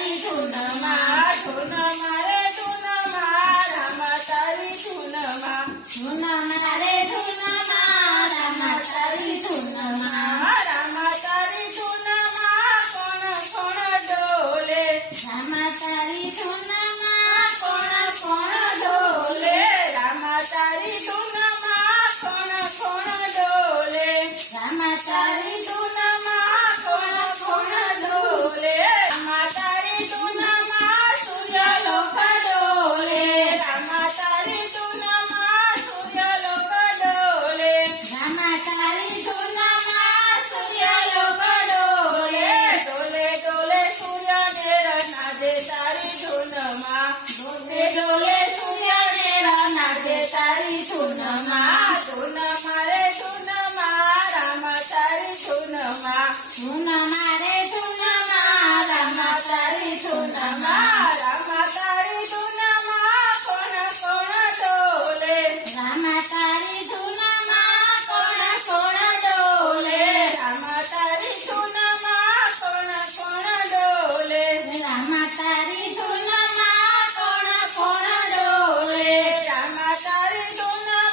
તારી ધૂનમાં ધૂન મારે ધૂનમાં રામ તારી ધૂનમાં ધૂન મારે ધૂનમાં રામ તારી ધૂનમાં રામ તારી ધૂનમાં કોણ કોણ ડોલે રામ તારી ધૂનમાં કોણ કોણ ડોલે રામ તારી ધૂનમાં કોણ કોણ ડોલે રામ તારી ધૂનમાં કોણ કોણ ડોલે રામ તારી ધૂનમાં સૂર્યલોક ડોલે રામ તારી ધૂનમાં સૂર્યલોક ડોલે રામ તારી ધૂનમાં સૂર્યલોક ડોલે ડોલે ડોલે સૂર્ય નેર નાદે તારી ધૂનમાં ડોલે ડોલે સૂર્ય નેર નાદે તારી ધૂનમાં ધૂન મારે ધૂનમાં રામ તારી ધૂનમાં ધૂન મારે ધૂનમાં રામ તારી ધૂનમાં રામ તારી ધૂનમાં કોણ કોણ ડોલે રામ તારી ધૂનમાં કોણ કોણ ડોલે રામ તારી ધૂનમાં કોણ કોણ ડોલે રામ તારી ધૂનમાં કોણ કોણ ડોલે રામ તારી ધૂનમાં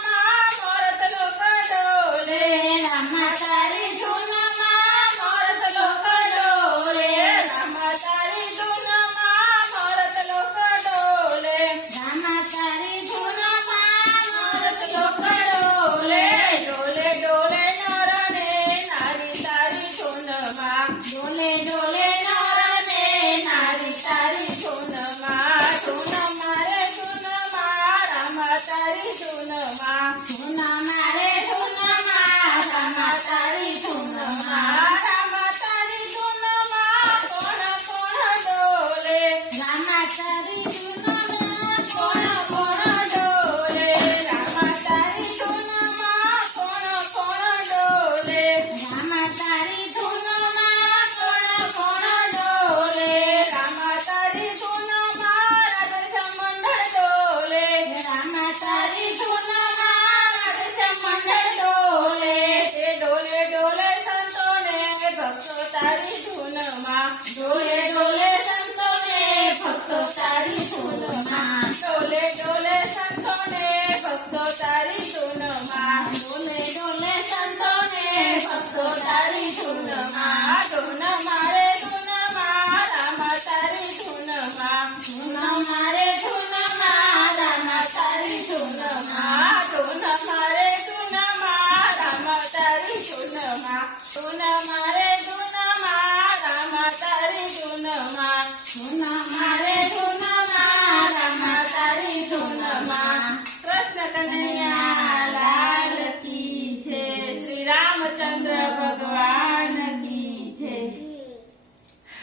મોરત લોક ડોલે રામ તારી ધૂનમાં મોરત લોક ડોલે રામ તારી ધૂનમાં મોરત લોક ડોલે રામ તારી ધૂનમાં મોરત લોક ડોલે ડોલે ડોલે નર ને નારી તારી ધૂનમાં ડોલે ડોલે નર ને નારી તારી ધૂનમાં ધૂન મારે ધૂનમાં રામ તારી ધૂનમાં ધૂન મારે ધૂનમાં રામ તારી ધૂનમાં રામ તારી ધૂનમાં કોણ કોણ ડોલે રામ તારી ધૂનમાં કોણ કોણ ડોલે રામ તારી ધૂનમાં કોણ કોણ ડોલે રામ તારી ધૂનમાં કોણ કોણ ડોલે રામ તારી ધૂનમાં રાધા મંડળ ડોલે રામ તારી ધૂનમાં રાધા મંડળ ડોલે તે ડોલે ડોલે સંતોને ભક્તો તારી ધૂનમાં ડોલે ડોલે સંતોને ભક્તો તારી ધૂનમાં ડોલે ડોલે સંતોને ભક્તો તારી ધૂનમાં ડોલે ડોલે સંતોને ભક્તો તારી ધૂનમાં ધૂન મારે ધૂનમાં રામ તારી ધૂનમાં ધૂન મારે ધૂનમાં રામ તારી ધૂનમાં ધૂન મારે ધૂનમાં રામ તારી ધૂનમાં ધૂન મારે ધૂનમાં રામ તારી ધૂનમાં ધૂન મારે ધૂનમાં રામ તારી ધૂનમાં કૃષ્ણ કનૈયા